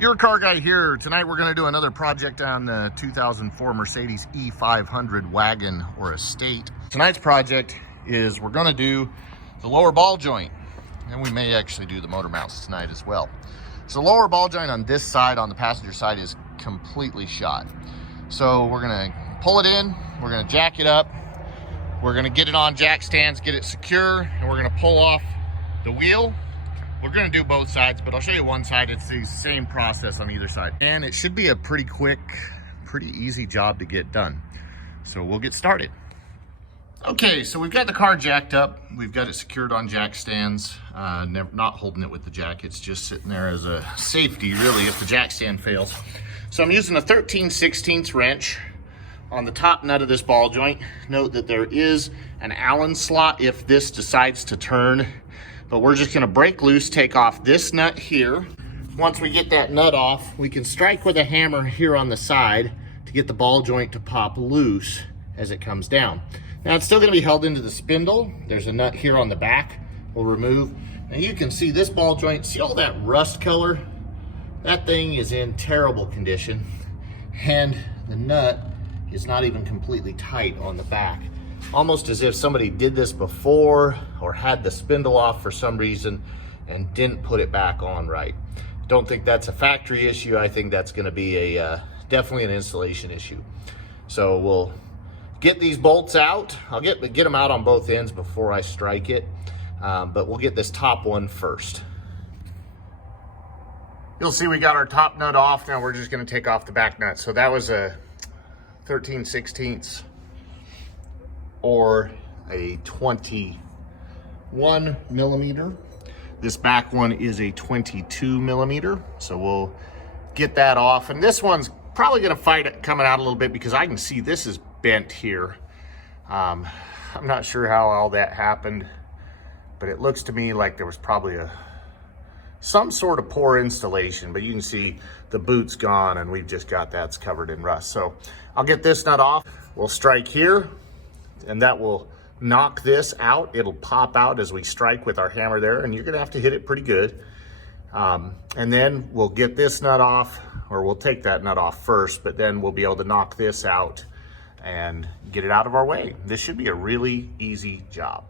Your car guy here. Tonight we're going to do another project on the 2004 Mercedes E500 wagon or estate. Tonight's project is we're going to do the lower ball joint, and we may actually do the motor mounts tonight as well. So the lower ball joint on this side, on the passenger side, is completely shot. So we're going to pull it in, we're going to jack it up, we're going to get it on jack stands, get it secure, and we're going to pull off the wheel. We're going to do both sides, but I'll show you one side. It's the same process on either side. And it should be a pretty quick, pretty easy job to get done. So we'll get started. Okay, so we've got the car jacked up. We've got it secured on jack stands. Not holding it with the jack. It's just sitting there as a safety, really, if the jack stand fails. So I'm using a 13/16 wrench on the top nut of this ball joint. Note that there is an Allen slot if this decides to turn. But we're just gonna break loose, take off this nut here. Once we get that nut off, we can strike with a hammer here on the side to get the ball joint to pop loose as it comes down. Now it's still gonna be held into the spindle. There's a nut here on the back we'll remove. And you can see this ball joint, see all that rust color? That thing is in terrible condition. And the nut is not even completely tight on the back. Almost as if somebody did this before or had the spindle off for some reason and didn't put it back on right. Don't think that's a factory issue. I think that's going to be a definitely an installation issue. So we'll get these bolts out. I'll get them out on both ends before I strike it, but we'll get this top one first. You'll see we got our top nut off. Now we're just going to take off the back nut. So that was a 13/16 or a 21 millimeter. This back one is a 22 millimeter. So we'll get that off. And this one's probably gonna fight it coming out a little bit because I can see this is bent here. I'm not sure how all that happened, but it looks to me like there was probably some sort of poor installation, but you can see the boot's gone and we've just got that's covered in rust. So I'll get this nut off. We'll strike here, and that will knock this out. It'll pop out as we strike with our hammer there, and you're gonna have to hit it pretty good. And then we'll get this nut off, or we'll take that nut off first, but then we'll be able to knock this out and get it out of our way. This should be a really easy job.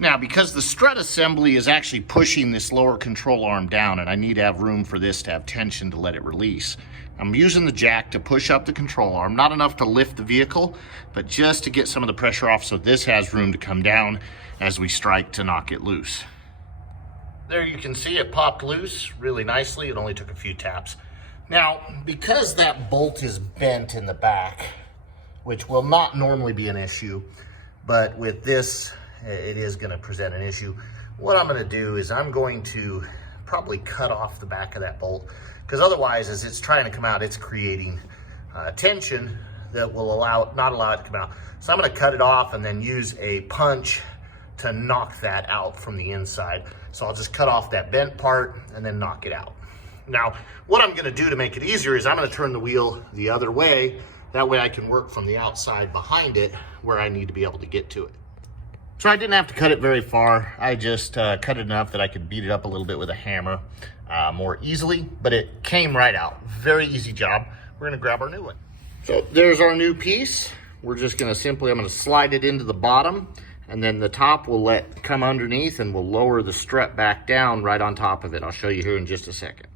Now, because the strut assembly is actually pushing this lower control arm down, and I need to have room for this to have tension to let it release, I'm using the jack to push up the control arm, not enough to lift the vehicle, but just to get some of the pressure off so this has room to come down as we strike to knock it loose. There you can see it popped loose really nicely. It only took a few taps. Now, because that bolt is bent in the back, which will not normally be an issue, but with this, it is going to present an issue. What I'm going to do is I'm going to probably cut off the back of that bolt, because otherwise, as it's trying to come out, it's creating tension that will not allow it to come out. So I'm going to cut it off and then use a punch to knock that out from the inside. So I'll just cut off that bent part and then knock it out. Now, what I'm going to do to make it easier is I'm going to turn the wheel the other way. That way I can work from the outside behind it where I need to be able to get to it. So I didn't have to cut it very far. I just cut it enough that I could beat it up a little bit with a hammer more easily, but it came right out. Very easy job. We're gonna grab our new one. So there's our new piece. We're just gonna I'm gonna slide it into the bottom, and then the top we'll let come underneath, and we'll lower the strut back down right on top of it. I'll show you here in just a second.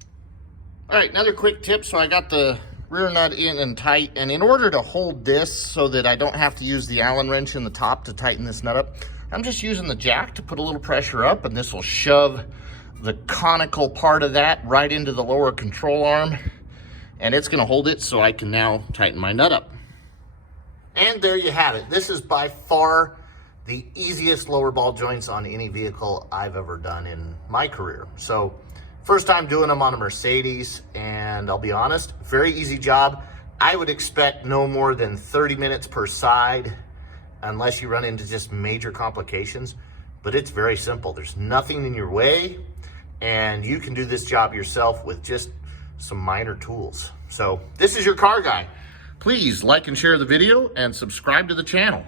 All right, another quick tip. So I got the rear nut in and tight, and in order to hold this so that I don't have to use the Allen wrench in the top to tighten this nut up, I'm just using the jack to put a little pressure up, and this will shove the conical part of that right into the lower control arm, and it's gonna hold it so I can now tighten my nut up. And there you have it. This is by far the easiest lower ball joints on any vehicle I've ever done in my career. So first time doing them on a Mercedes, and I'll be honest, very easy job. I would expect no more than 30 minutes per side unless you run into just major complications, but it's very simple. There's nothing in your way, and you can do this job yourself with just some minor tools. So this is your car guy. Please like and share the video and subscribe to the channel.